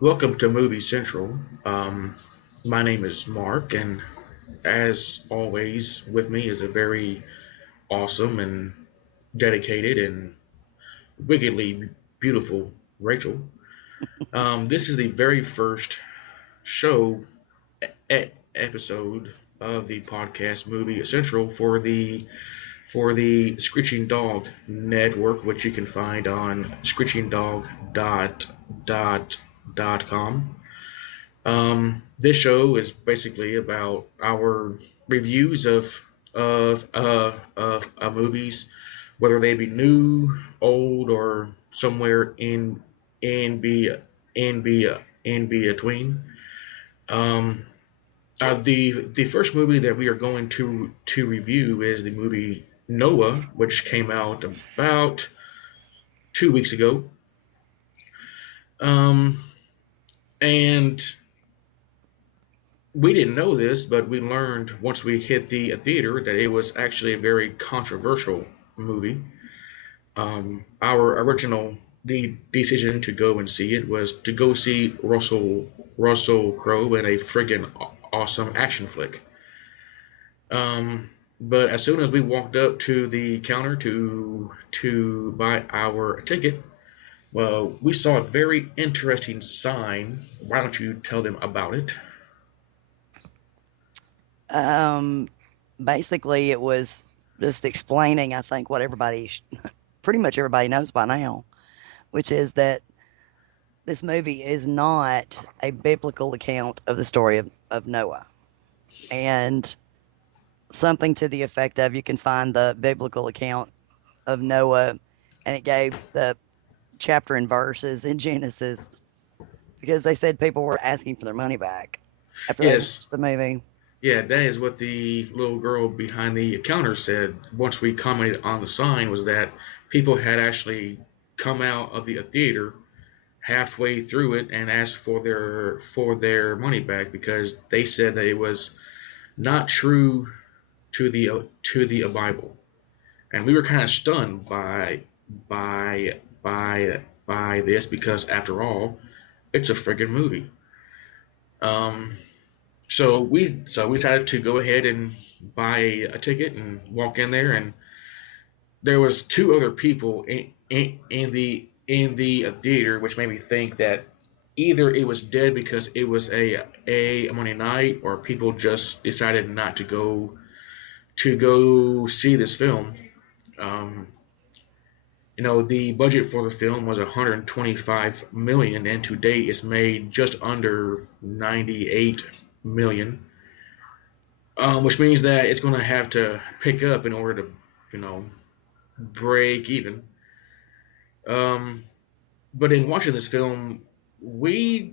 Welcome to Movie Central. My name is Mark, and as always, with me is a very awesome and dedicated and wickedly beautiful Rachel. This is the very first show episode of the podcast Movie Central for the Screeching Dog Network, which you can find on screechinggdog.com. This show is basically about our reviews of movies, whether they be new, old, or somewhere in between. Um, the first movie that we are going to review is the movie Noah, which came out about 2 weeks ago. And we didn't know this, but we learned once we hit the theater that it was actually a very controversial movie. Our original decision to go and see it was to go see Russell Crowe in a friggin' awesome action flick. But as soon as we walked up to the counter to buy our ticket, well, we saw a very interesting sign. Why don't you tell them about it? Um, Basically, it was just explaining, I think, what pretty much everybody knows by now, which is that this movie is not a biblical account of the story of Noah. And something to the effect of you can find the biblical account of Noah, and it gave the chapter and verses in Genesis because they said people were asking for their money back after they Yes, watched the movie. yeah, that is what the little girl behind the counter said once we commented on the sign, was that people had actually come out of the theater halfway through it and asked for their money back because they said that it was not true to the Bible. And we were kind of stunned by this because after all, it's a friggin' movie. Um, so we decided to go ahead and buy a ticket and walk in there, and there was two other people in the theater, which made me think that either it was dead because it was a Monday night, or people just decided not to go see this film. Um, the budget for the film was 125 million, and to date it's made just under 98 million, which means that it's going to have to pick up in order to, break even. Um, but in watching this film, we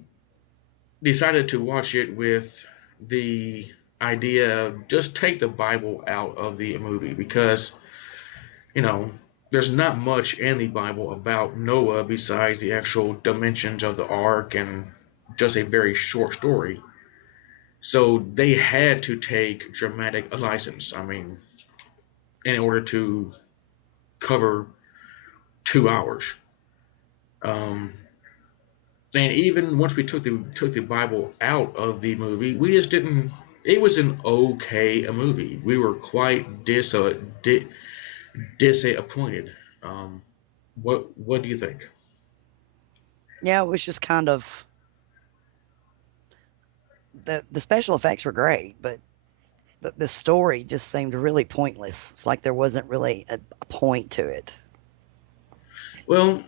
decided to watch it with the idea of just take the Bible out of the movie because, you know, there's not much in the Bible about Noah besides the actual dimensions of the ark and just a very short story. So they had to take dramatic license. I mean, in order to cover 2 hours. Um, and even once we took the Bible out of the movie, we just didn't. It was an okay a movie. We were quite disappointed. Um, what do you think? Yeah, it was just kind of the special effects were great, but the story just seemed really pointless. It's like there wasn't really a point to it. Well,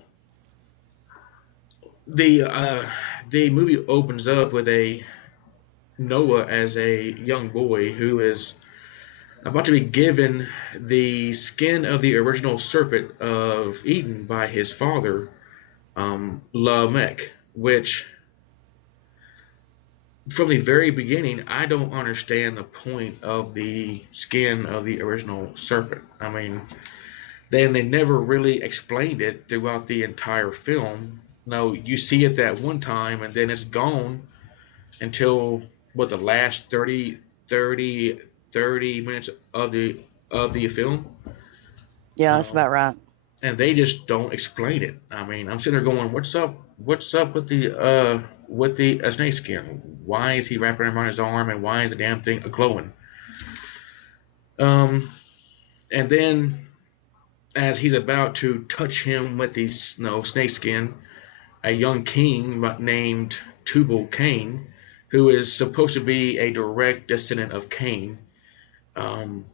the movie opens up with a Noah as a young boy who is about to be given the skin of the original serpent of Eden by his father, Lamech, which from the very beginning, I don't understand the point of the skin of the original serpent. I mean, they never really explained it throughout the entire film. No, you see it that one time and then it's gone until what the last 30 minutes of the film. Yeah, that's Um, about right. and they just don't explain it. I mean, I'm sitting there going, "What's up? What's up with the snake skin? Why is he wrapping it around his arm, and why is the damn thing glowing?" Um, and then as he's about to touch him with the snake skin, a young king named Tubal Cain, who is supposed to be a direct descendant of Cain, um,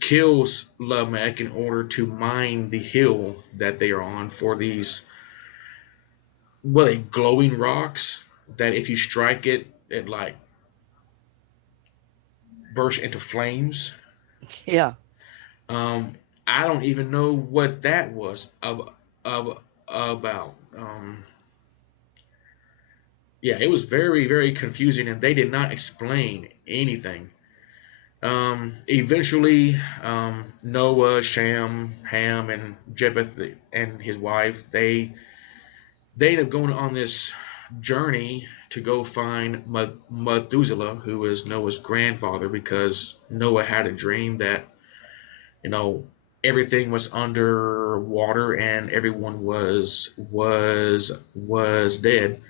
kills Lamech in order to mine the hill that they are on for these glowing rocks that if you strike it, it like bursts into flames. Yeah. Um, I don't even know what that was about. Yeah, it was very very confusing, and they did not explain anything. Eventually, Noah, Shem, Ham, and Japheth and his wife they end up going on this journey to go find Methuselah, who was Noah's grandfather, because Noah had a dream that you know everything was underwater and everyone was dead.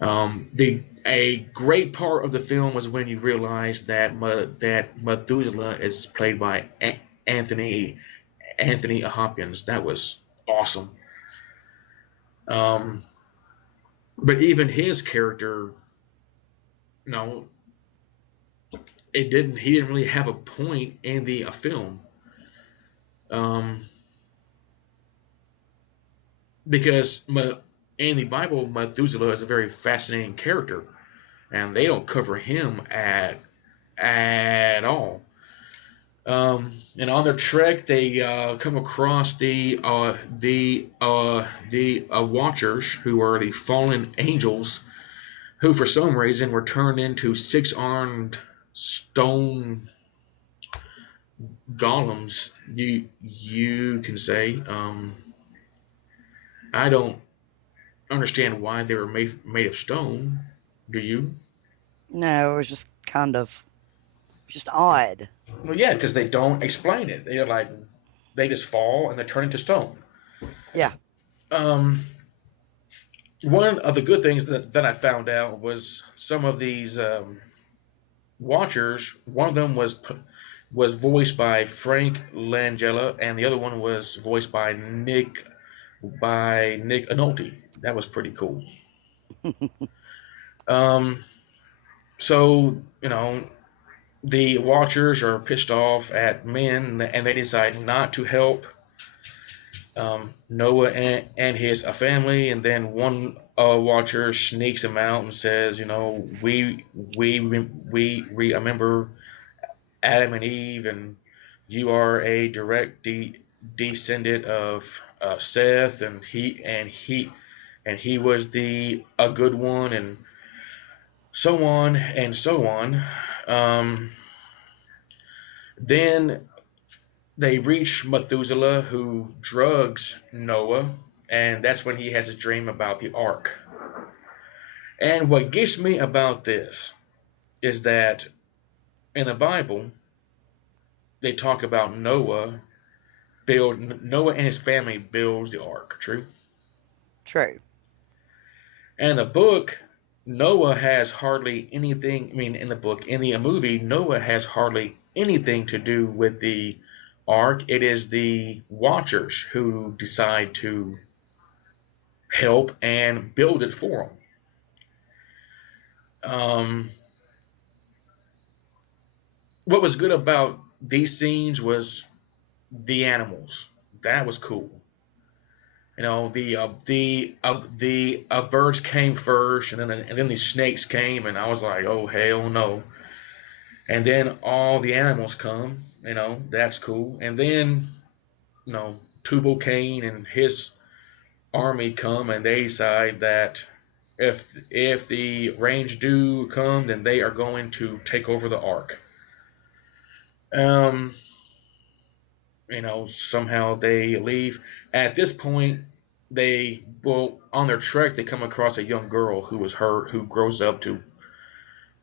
The a great part of the film was when you realize that Methuselah is played by Anthony Anthony Hopkins. That was awesome. Um, but even his character, you know, he didn't really have a point in the film, um, because in the Bible Methuselah is a very fascinating character, and they don't cover him at all. And on their trek, they come across the Watchers, who are the fallen angels, who for some reason were turned into six-armed stone golems. You can say. I don't understand why they were made of stone. Do you? No, it was just kind of just odd. Well, yeah, because they don't explain it. They're like they just fall and they turn into stone. Yeah. Um, One of the good things that I found out was some of these watchers. One of them was voiced by Frank Langella, and the other one was voiced by Nick Nolte. That was pretty cool. Um, so the watchers are pissed off at men, and they decide not to help Noah and his family. And then one watcher sneaks him out and says, we remember Adam and Eve, and you are a direct descendant of Seth, and he was the a good one, and so on and so on. Um, then they reach Methuselah, who drugs Noah, and that's when he has a dream about the ark. And what gets me about this is that in the Bible, they talk about Noah and his family builds the ark. True. True. And the book, Noah has hardly anything. I mean, in the book, in the movie, Noah has hardly anything to do with the ark. It is the Watchers who decide to help and build it for them. What was good about these scenes was the animals. That was cool. You know, the birds came first, and then the snakes came, and I was like, oh hell no. And then all the animals come. You know, that's cool. And then Tubal Cain and his army come, and they decide that if the range do come, then they are going to take over the ark. Um, somehow they leave. At this point, on their trek they come across a young girl who was hurt, who grows up to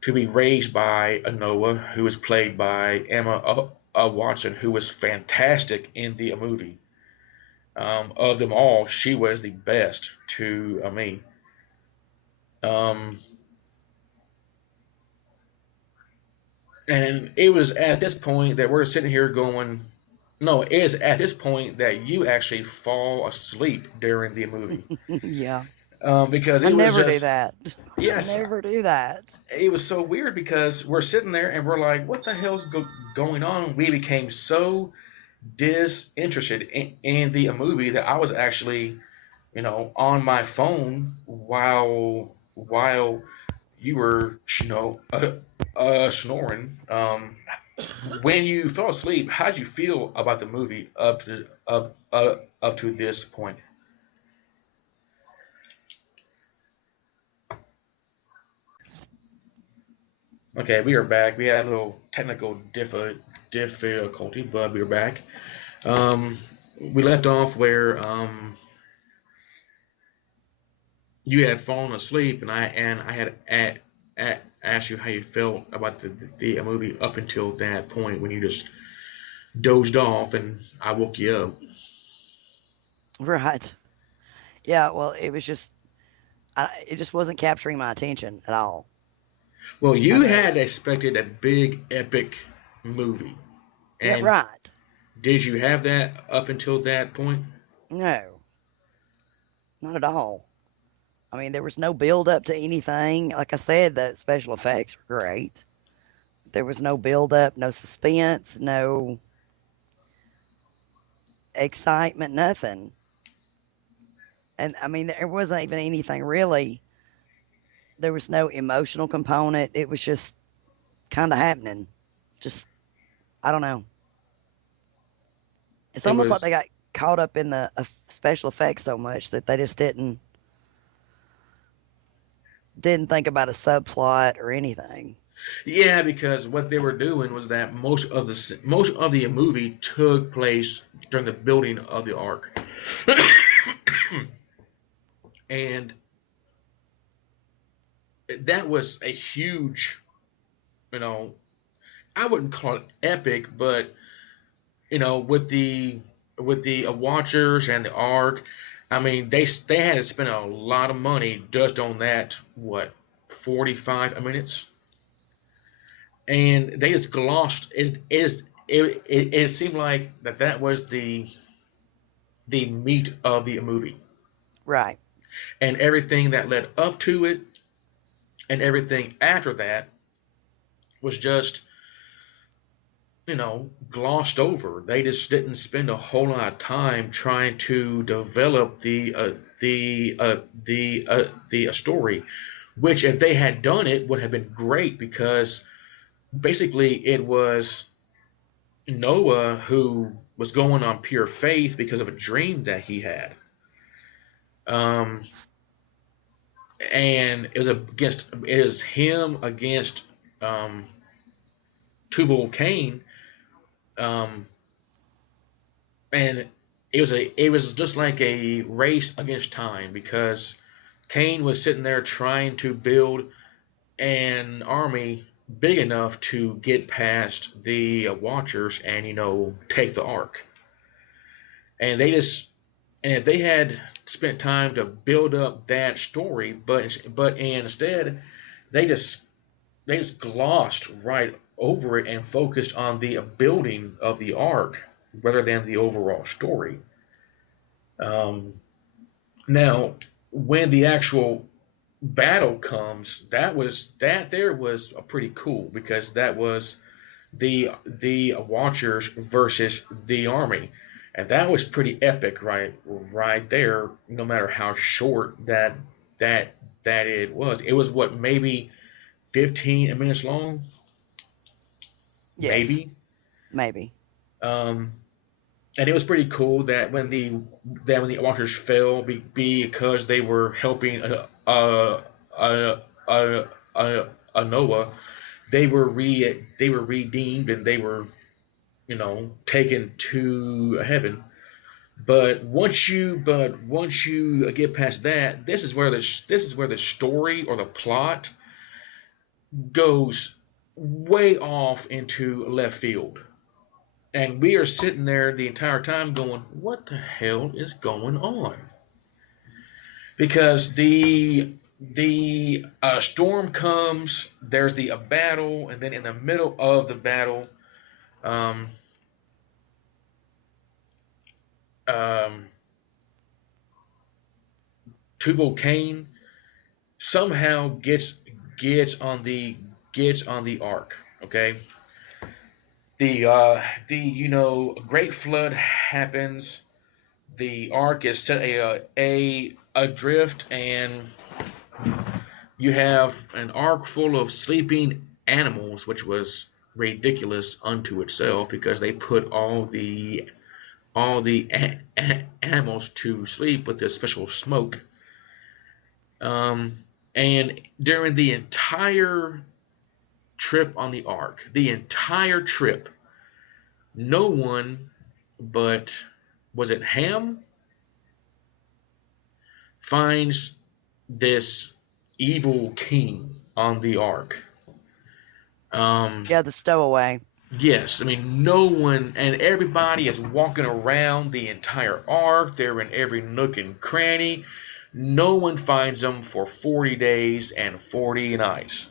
be raised by a Noah, who is played by Emma Watson, who was fantastic in the movie. Of them all, she was the best to me. Um, and it was at this point that we're sitting here going, no, it is at this point that you actually fall asleep during the movie. Yeah. Because I it was never do just, that. I yes, never do that. it was so weird because we're sitting there and we're like, what the hell's going on? We became so disinterested in the movie that I was actually, on my phone while you were, snoring. When you fell asleep, how did you feel about the movie up to this point? Okay, we are back. We had a little technical difficulty, but we are back. Um, we left off where you had fallen asleep, and I had asked you how you felt about the movie up until that point when you just dozed off, and I woke you up. Right. Yeah, well, it just wasn't capturing my attention at all. Well, I you mean, had expected a big epic movie, yeah, and right. did you have that up until that point? No, not at all. I mean, there was no build up to anything. Like I said, the special effects were great. There was no build up, no suspense, no excitement, nothing. And I mean, there wasn't even anything really. There was no emotional component. It was just kind of happening. Just, I don't know. It's It almost like was they got caught up in the special effects so much that they just didn't think about a subplot or anything. Yeah, because what they were doing was that most of the movie took place during the building of the ark, and that was a huge, you know, I wouldn't call it epic, but with the Watchers and the ark, I mean they had to spend a lot of money just on that. What, 45 minutes, and they just glossed. It seemed like that was the meat of the movie, Right. and everything that led up to it and everything after that was just glossed over. They just didn't spend a whole lot of time trying to develop the story, which if they had done it would have been great because basically it was Noah who was going on pure faith because of a dream that he had. Um, and it is him against um, Tubal Cain, um, and it was just like a race against time because Cain was sitting there trying to build an army big enough to get past the Watchers and take the Ark, and they just And if they had spent time to build up that story, but instead they just they just glossed right over it and focused on the building of the arc rather than the overall story. Um, Now, when the actual battle comes, that there was pretty cool because that was the Watchers versus the army, and that was pretty epic, right there. No matter how short that that it was. It was what, maybe 15 minutes long, Yes, maybe. maybe. Um, and it was pretty cool that when the Watchers fell, because they were helping a, a, a Noah, they were redeemed and they were, taken to heaven. But once you get past that, this is where the story or the plot goes way off into left field. And we are sitting there the entire time going, what the hell is going on? Because the storm comes, there's the battle, and then in the middle of the battle, um, um, Tubal Cain somehow gets on the gets on the ark. Okay, the great flood happens. The ark is set a adrift, and you have an ark full of sleeping animals, which was ridiculous unto itself because they put all the animals to sleep with this special smoke. Um, and during the entire trip on the ark, the entire trip, no one but, was it Ham, finds this evil king on the ark. Um, Yeah, the stowaway. yes, I mean, no one, and everybody is walking around the entire ark. They're in every nook and cranny. No one finds them for 40 days and 40 nights.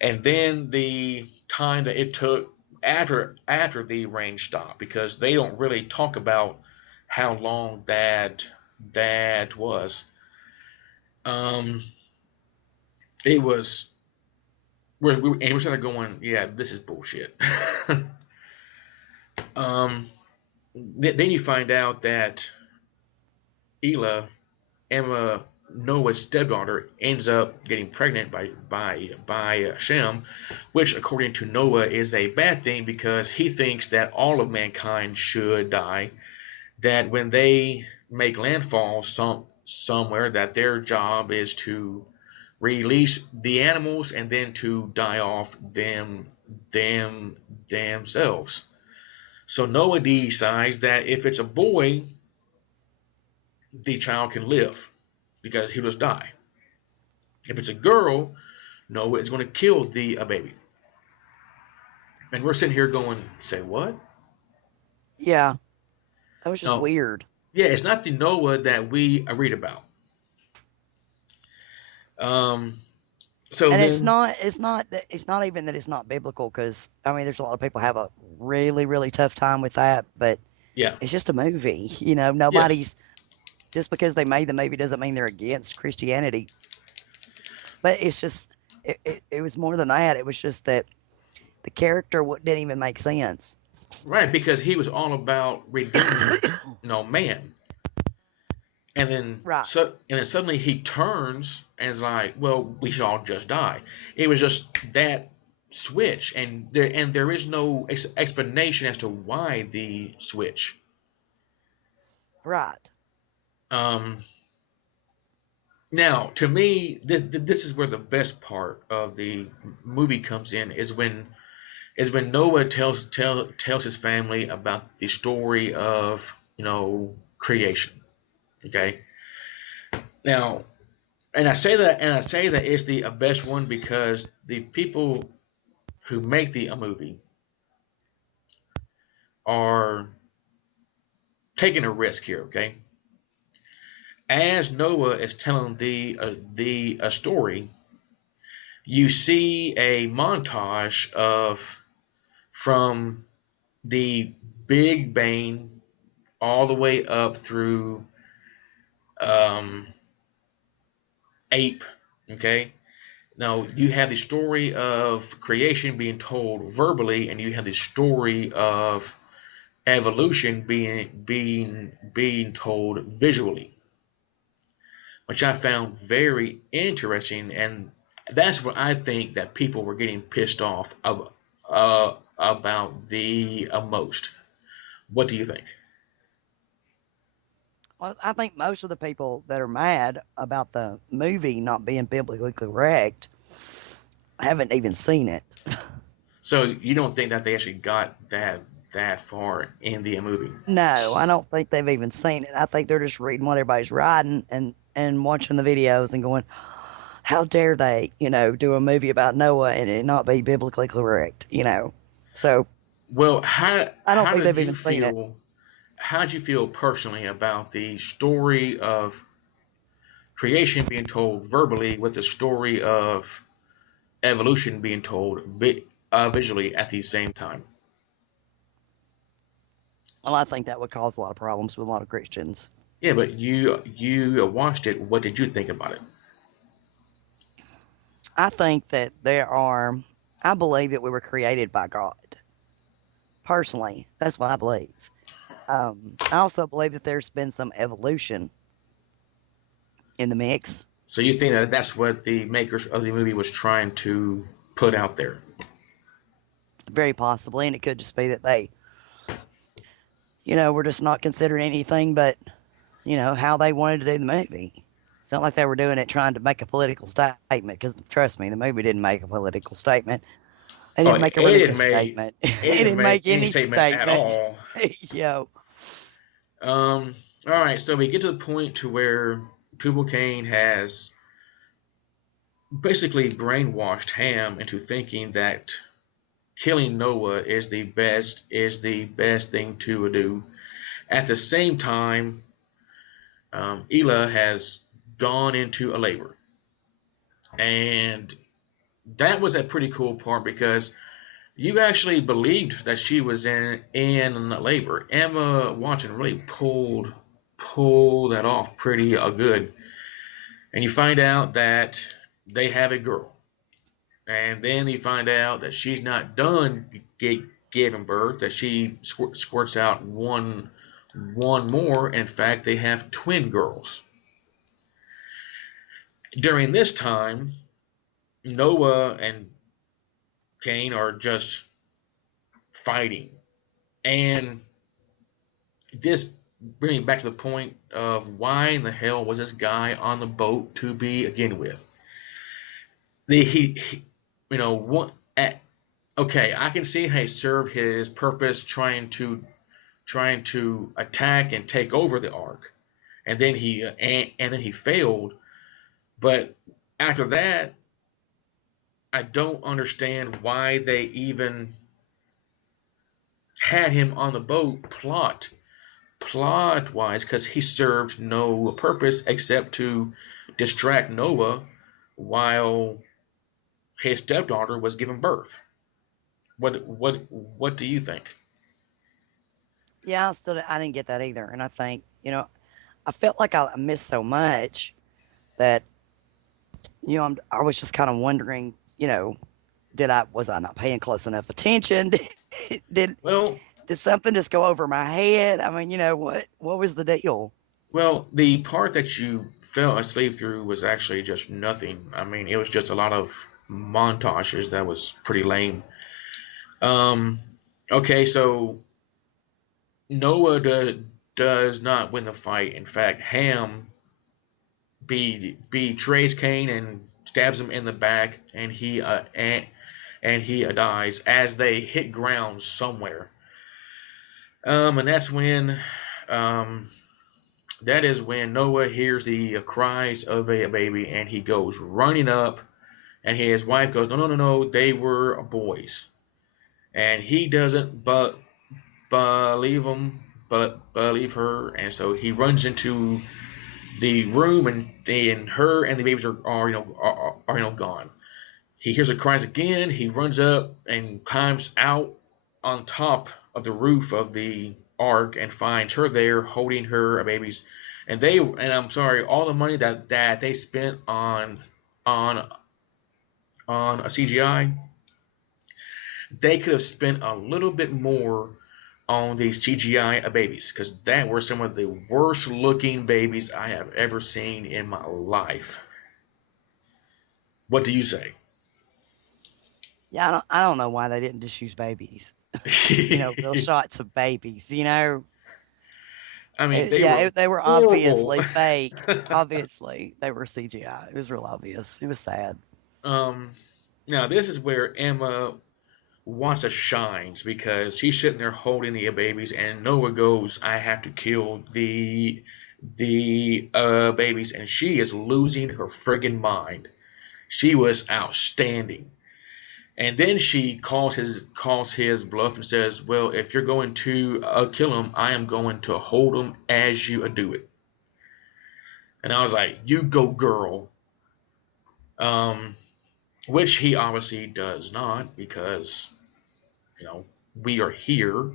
And then the time that it took after the rain stopped, because they don't really talk about how long that was. Um, it was we're sort of going, yeah, this is bullshit. um, then you find out that Ela, Emma Noah's stepdaughter, ends up getting pregnant by Shem, which according to Noah is a bad thing because he thinks that all of mankind should die. That when they make landfall somewhere, that their job is to release the animals and then to die off them themselves. So Noah decides that if it's a boy, the child can live because he'll just die. If it's a girl, Noah is going to kill the baby. And we're sitting here going, say what? Yeah, that was just No, weird. yeah, it's not the Noah that we read about. Um, so And it's then, not it's not that it's not even that it's not biblical because I mean there's a lot of people have a really really tough time with that, but yeah, it's just a movie. yes, Nobody's just because they made the movie doesn't mean they're against Christianity. But it's just it was more than that. It was just that the character didn't even make sense. right, because he was all about redeeming, man. Right. And then suddenly he turns and is like, well, we should all just die. It was just that switch, and there is no explanation as to why the switch. Right. Um, Now, to me, this is where the best part of the movie comes in, is when Noah tells his family about the story of creation. Okay, now, and I say that it's the best one because the people who make the a movie are taking a risk here. Okay, as Noah is telling the a story, you see a montage of from the Big Bang all the way up through um, ape. Okay, now you have the story of creation being told verbally, and you have the story of evolution being told visually, which I found very interesting, and that's what I think that people were getting pissed off about the most. What do you think? Well, I think most of the people that are mad about the movie not being biblically correct haven't even seen it. So you don't think that they actually got that far in the movie? No, I don't think they've even seen it. I think they're just reading what everybody's writing and watching the videos and going, "How dare they, do a movie about Noah and it not be biblically correct?" So Well, I don't how think did they've you even seen it. feel? How did you feel personally about the story of creation being told verbally with the story of evolution being told visually at the same time? Well, I think that would cause a lot of problems with a lot of Christians. Yeah, but you watched it. What did you think about it? I think that I believe that we were created by God. Personally, that's what I believe. I also believe that there's been some evolution in the mix, So you think that that's what the makers of the movie was trying to put out there? very possibly, and it could just be that they, were just not considering anything but, how they wanted to do the movie. It's not like they were doing it trying to make a political statement, because trust me, the movie didn't make a political statement. They Oh, didn't make it a didn't religious make statement. it It didn't didn't make make any any statement at statement. all. Yo, Um, all right, so we get to the point to where Tubal Cain has basically brainwashed Ham into thinking that killing Noah is the best thing to do. At the same time, Ela has gone into a labor, and that was a pretty cool part because you actually believed that she was in labor. Emma Watson really pulled that off pretty good, and you find out that they have a girl, and then you find out that she's not done giving birth, that she squirts out one more. In fact, they have twin girls. During this time, Noah and Cain are just fighting, and this bringing back to the point of why in the hell was this guy on the boat to begin with? He what? Okay, I can see how he served his purpose trying to attack and take over the ark, and then he failed. But after that, I don't understand why they even had him on the boat plot wise, because he served no purpose except to distract Noah while his stepdaughter was giving birth. What do you think? yeah, I didn't get that either, and I think I felt like I missed so much that I was just kind of wondering, was I not paying close enough attention? Did Well, did something just go over my head? I mean, what was the deal? the part that you fell asleep through was actually just nothing. I mean, it was just a lot of montages that was pretty lame. Um, okay, so Noah does not win the fight. In fact, Ham betrays Cain and stabs him in the back, and he dies as they hit ground somewhere. And um, that is when Noah hears the cries of a baby, and he goes running up, and his wife goes, no, no, no, no, they were boys, and he doesn't believe him, but believe her, and so he runs into the room, and her and the babies are gone. He hears her cries again. He runs up and climbs out on top of the roof of the ark and finds her there holding her babies. And I'm sorry, all the money that they spent on on a CGI, they could have spent a little bit more on these CGI babies, because that were some of the worst looking babies I have ever seen in my life. What do you say? Yeah, I don't know why they didn't just use babies. Real shots of babies. I mean, they were They were horrible. obviously fake. Obviously, they were CGI. It was real obvious. It was sad. um, Now this is where Emma wants to shines, because she's sitting there holding the babies, and Noah goes, "I have to kill the babies," and she is losing her friggin' mind. She was outstanding. And then she calls his bluff and says, "Well, if you're going to kill him, I am going to hold him as you do it." And I was like, "You go, girl." Um, which he obviously does not, because you know we are here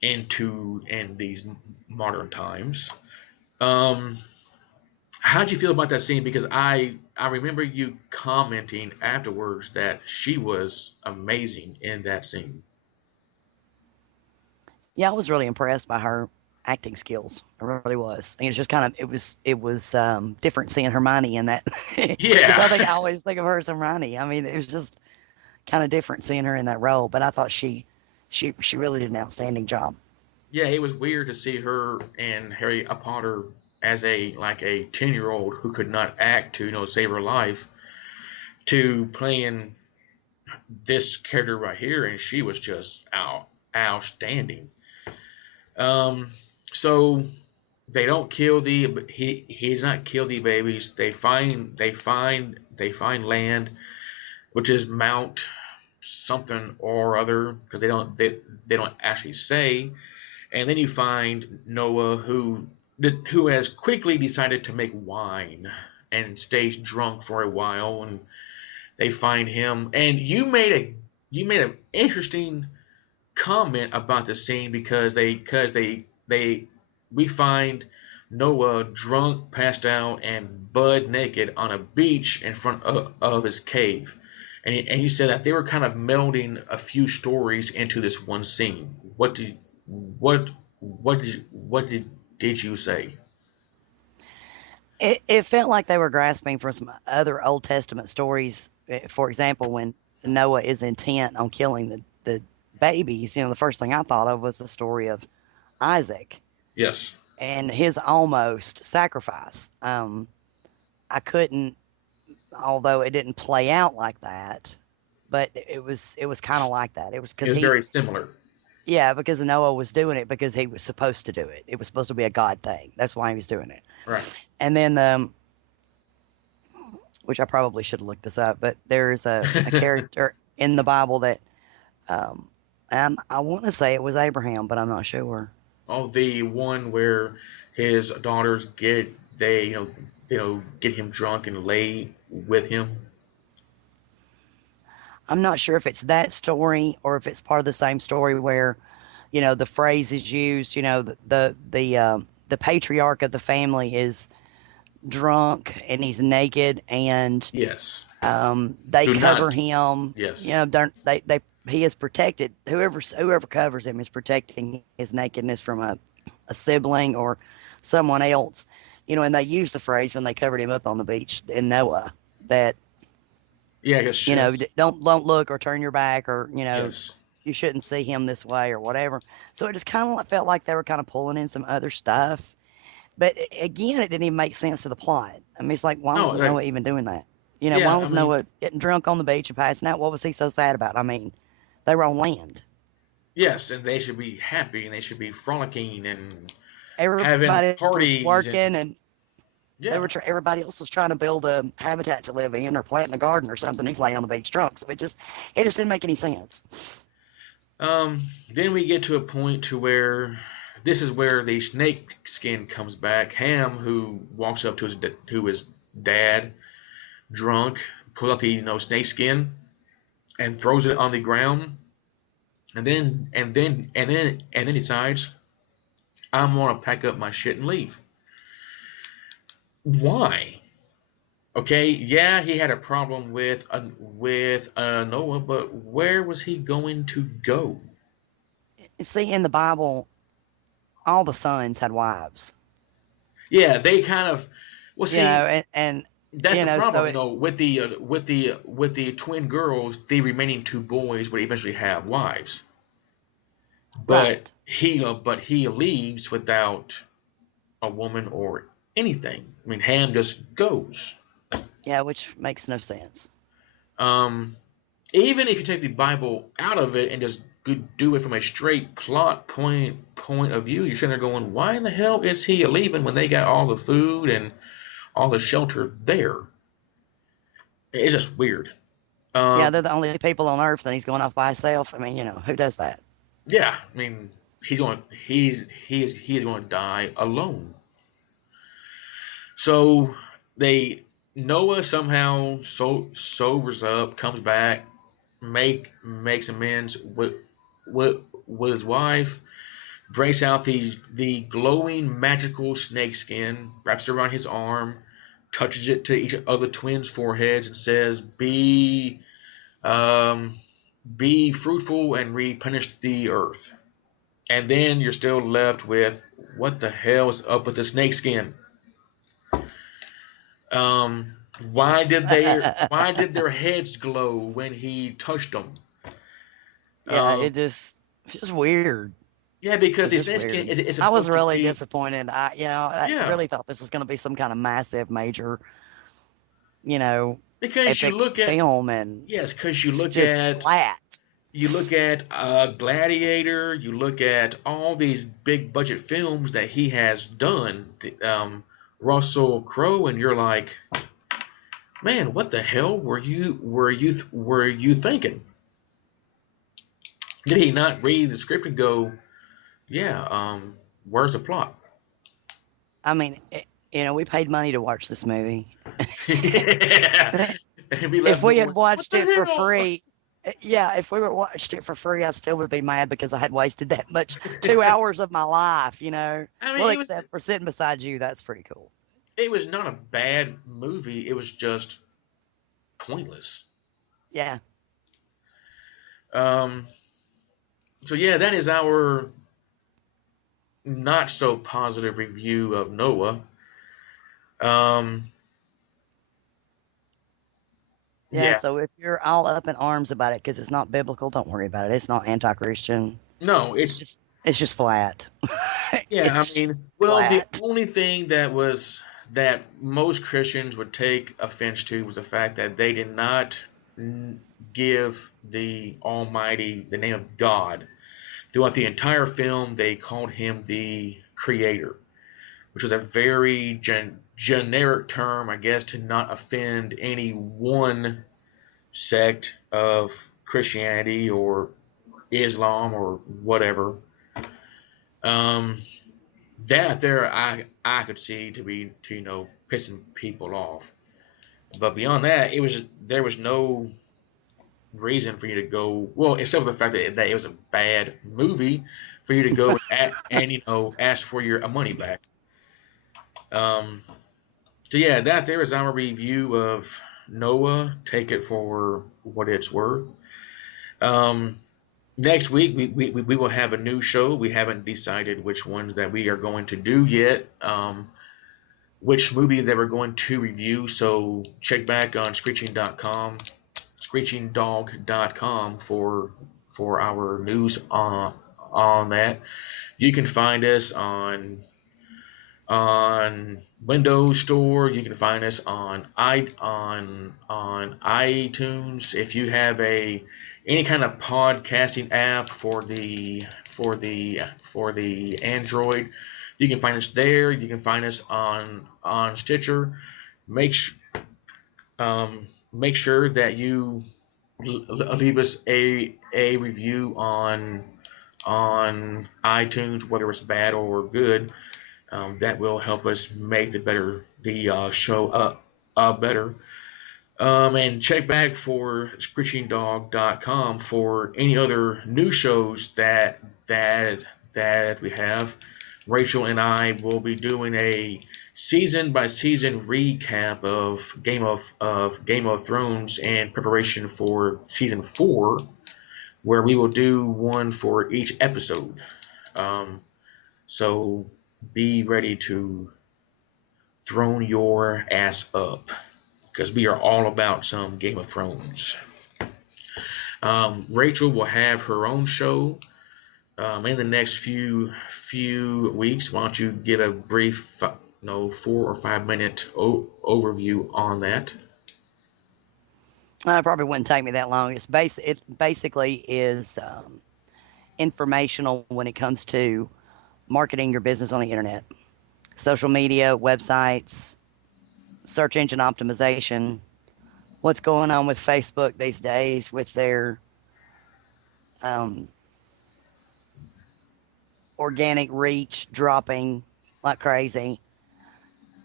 in these modern times. Um, how'd you feel about that scene? Because I remember you commenting afterwards that she was amazing in that scene. Yeah, I was really impressed by her acting skills. I really was. It's just kind of it was different seeing Hermione in that because Yeah, I always think of her as Hermione. I mean, it was just kind of different seeing her in that role. But I thought she really did an outstanding job. yeah. It was weird to see her and Harry Potter as a 10-year-old who could not act to save her life, to playing this character right here, and she was just outstanding. Um, so they don't kill he does not kill the babies. They find land, which is Mount something or other, because they don't actually say. And then you find Noah, who has quickly decided to make wine and stays drunk for a while, and they find him. And you made an interesting comment about the scene, because they we find Noah drunk, passed out, and butt naked on a beach in front of his cave. And he said that they were kind of melding a few stories into this one scene. What did you say? It felt like they were grasping for some other Old Testament stories. For example, when Noah is intent on killing the babies, the first thing I thought of was the story of Isaac Yes. and his almost sacrifice. I couldn't, although it didn't play out like that, but it was kind of like that. It was It because was very similar. yeah, because Noah was doing it because he was supposed to do it. It was supposed to be a God thing. That's why he was doing it. Right. And then, which I probably should have looked this up, but there's a character in the Bible that, um, I want to say it was Abraham, but I'm not sure. Oh, the one where his daughters get him drunk and lay with him. I'm not sure if it's that story or if it's part of the same story where, the phrase is used. The patriarch of the family is drunk and he's naked, and Yes. they Do cover not. him. Yes. Don't they? He is protected. Whoever covers him is protecting his nakedness from a sibling or someone else. And they used the phrase when they covered him up on the beach in Noah that Yeah. Yes. don't look or turn your back, or Yes. you shouldn't see him this way or whatever. So it just kind of felt like they were kind of pulling in some other stuff. But again, it didn't even make sense to the plot. I mean, it's like, why No. was Noah even doing that? Why Yeah. I was mean, Noah getting drunk on the beach and passing out? What was he so sad about? I mean, they were on land. yes, and they should be happy, and they should be frolicking and having Everybody else was parties, and working, and yeah. everybody else was trying to build a habitat to live in or planting a garden or something. He's laying on the beach drunk. So it just didn't make any sense. Then we get to a point to where this is where the snake skin comes back. Ham, who walks up to his dad, drunk, pulls out the snake skin and throws it on the ground, and then decides, I'm gonna pack up my shit and leave. Why? Okay, yeah, he had a problem with Noah, but where was he going to go? See, in the Bible, all the sons had wives, Yeah, they kind of. Well, you know, see, and that's you the know, so problem. it With the twin girls, the remaining two boys would eventually have wives, but right. he leaves without a woman or anything. I mean, Ham just goes. Yeah, which makes no sense. Um, Even if you take the Bible out of it and just do it from a straight plot point of view, you're sitting there going, why in the hell is he leaving when they got all the food and all the shelter there? It's just weird. Yeah, Um, they're the only people on earth, and he's going off by himself. I mean, who does that? yeah, I mean, he's going to die alone. So they Noah somehow sobers up, comes back, makes amends with his wife, breaks out the glowing magical snake skin, wraps it around his arm, touches it to each other twins' foreheads, and says, um, "Be fruitful and replenish the earth." And then you're still left with, what the hell is up with the snake skin? Um, why did their heads glow when he touched them? Yeah, Um, it's just weird. yeah, because It's the just snake skin weird. is I was supposed to really be. disappointed. I Yeah, really thought this was going to be some kind of massive, major, you know, because you epic look at film, and yes, because you it's look just at flat. you look at Gladiator, you look at all these big budget films that he has done, Russell Crowe, and you're like, man, what the hell were you thinking? Did he not read the script and go, yeah, where's the plot? I mean, we paid money to watch this movie. Yeah, and be If left we had going, what watched the it for hell? free, yeah, if we were watched it for free, I still would be mad because I had wasted that much 2 hours of my life. I mean, Well, it was except for sitting beside you, that's pretty cool. it was not a bad movie. It was just pointless. Yeah. Um, so yeah, that is our not so positive review of Noah. Um, Yeah, yeah, so if you're all up in arms about it because it's not biblical, don't worry about it. It's not anti-Christian. no, It's it's just flat. yeah. I It's mean, just well, the flat. only thing that most Christians would take offense to was the fact that they did not give the Almighty the name of God. Throughout the entire film, they called him the Creator, which was a very generic term, I guess, to not offend any one sect of Christianity or Islam or whatever. Um, that there, I could see to be pissing people off. But beyond that, there was no reason for you to go well, except for the fact that it was a bad movie, for you to go and ask for your money back. Um, so yeah, that there is our review of Noah. Take it for what it's worth. Um, Next week we will have a new show. We haven't decided which ones that we are going to do yet. Which movie that we're going to review. So check back on screechingdog.com for our news on that. You can find us on Windows Store. You can find us on iTunes. If you have any kind of podcasting app for the Android, you can find us there. You can find us on Stitcher. Make make sure that you leave us a review on iTunes, whether it's bad or good. That will help us make the show better. And check back for screechinddog.com for any other new shows that we have. Rachel and I will be doing a season by season recap of Game of Thrones in preparation for season 4, where we will do one for each episode. So be ready to throne your ass up, because we are all about some Game of Thrones. Rachel will have her own show in the next few weeks. Why don't you give a brief, 4 or 5 minute overview on that? It probably wouldn't take me that long. It basically is informational when it comes to marketing your business on the internet, social media, websites, search engine optimization, what's going on with Facebook these days with their um, organic reach dropping like crazy.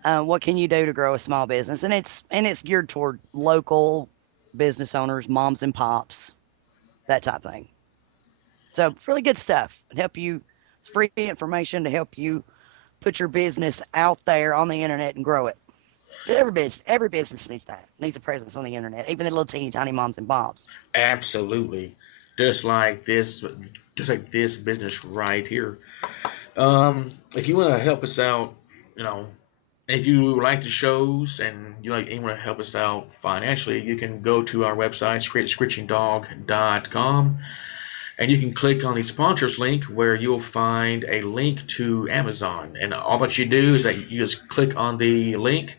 What can you do to grow a small business? And it's geared toward local business owners, moms and pops, that type of thing. So really good stuff. Help you. It's free information to help you put your business out there on the internet and grow it. Every business needs a presence on the internet, even the little teeny tiny moms and pops. Absolutely, just like this business right here. If you want to help us out, you know, if you like the shows and you want to help us out financially, you can go to our website, screechinddog.com, and you can click on the sponsors link, where you'll find a link to Amazon. And all that you do is that you just click on the link.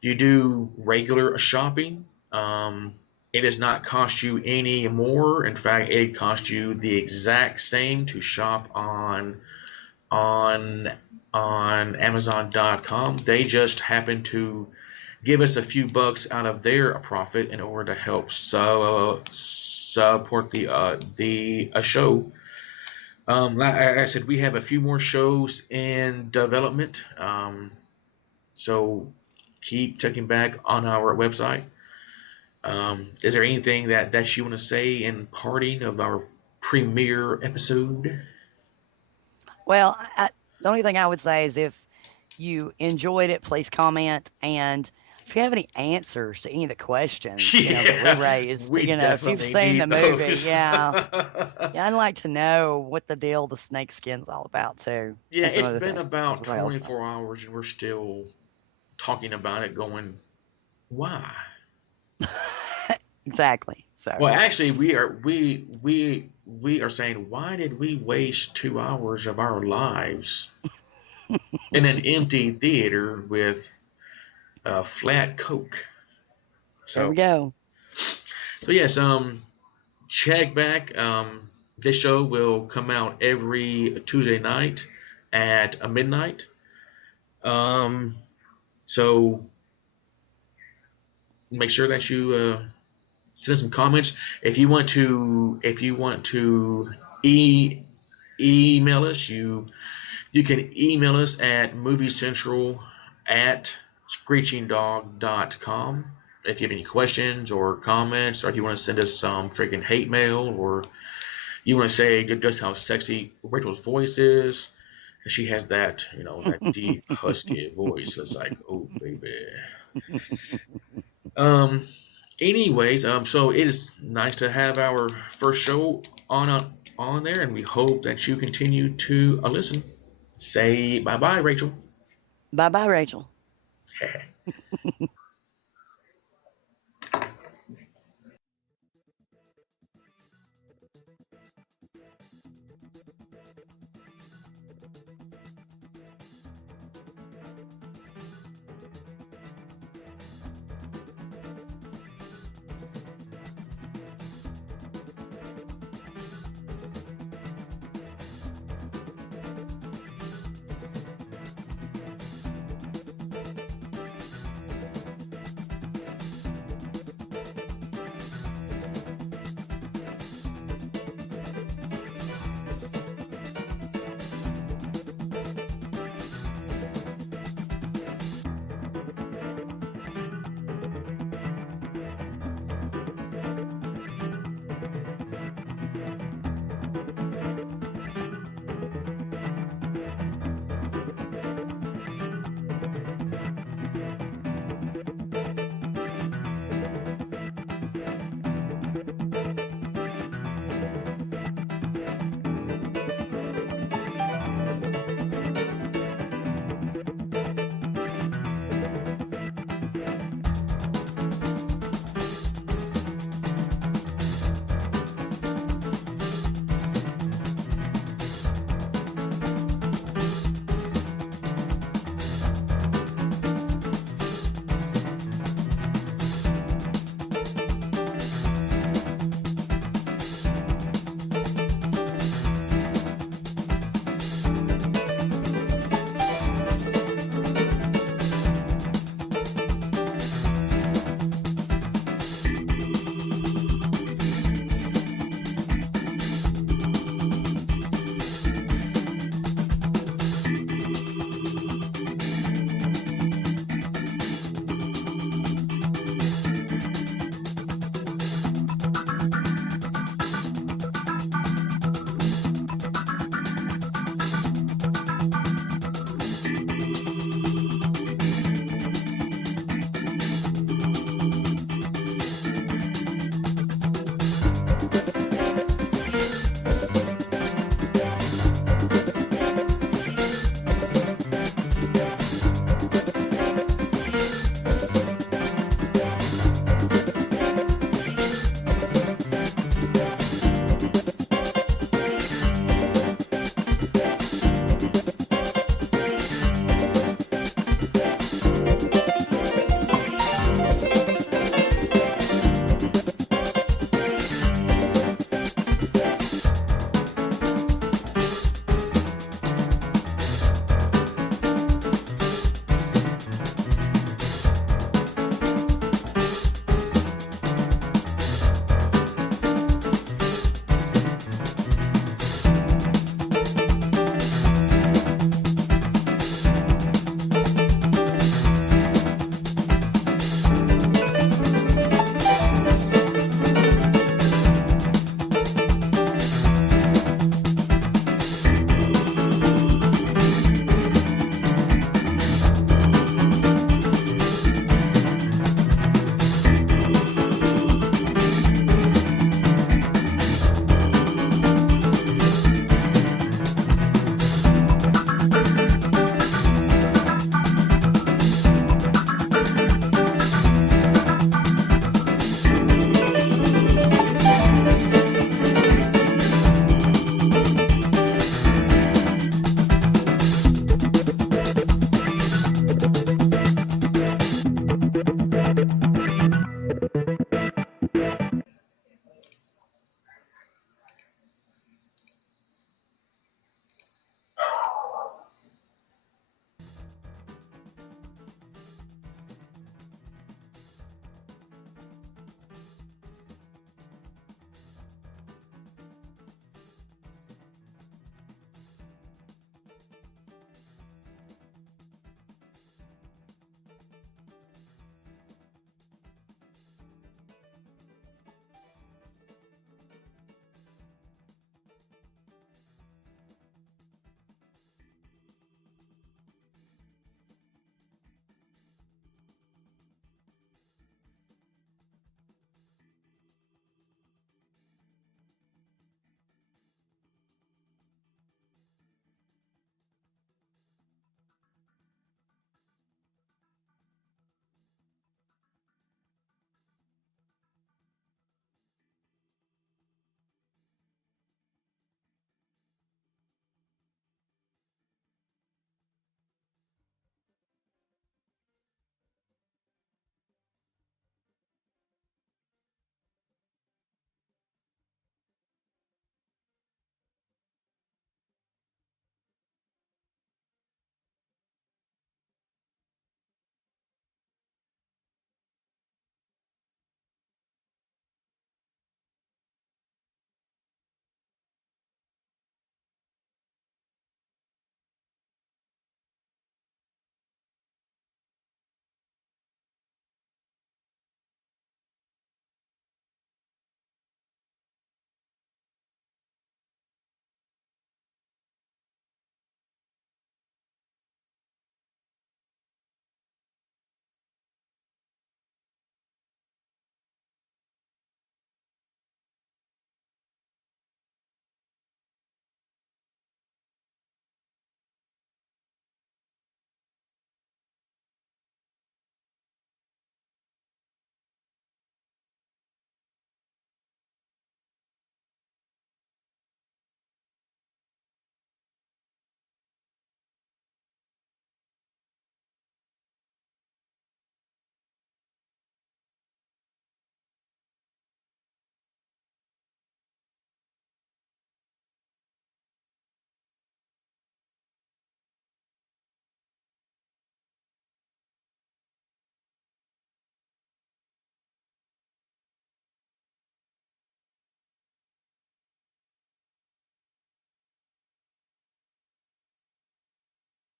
You do regular shopping. It does not cost you any more. In fact, it costs you the exact same to shop on on Amazon.com. They just happen to give us a few bucks out of their profit in order to help support the show. Like I said, we have a few more shows in development. So keep checking back on our website. Is there anything that you want to say in parting of our premiere episode? Well, the only thing I would say is if you enjoyed it, please comment. And if you have any answers to any of the questions, that we raised, We if you've definitely seen the need movie, those. yeah, I'd like to know what the deal the snake skin's all about too, Yeah, and some it's other been things as about well. So 24 hours and we're still talking about it, going, why? exactly. Well, So actually, we are saying, why did we waste 2 hours of our lives in an empty theater with a flat Coke? there we So, go. so yes, check back. This show will come out every Tuesday night at midnight. Um, so make sure that you send some comments. If you want to email us, you can email us at moviecentral at screechinddog.com. If you have any questions or comments, or if you want to send us some freaking hate mail, or you want to say just how sexy Rachel's voice is, she has that deep husky voice. It's like, oh baby. Um. Anyways, so it is nice to have our first show on there, and we hope that you continue to listen. Say bye bye, Rachel. Bye bye, Rachel.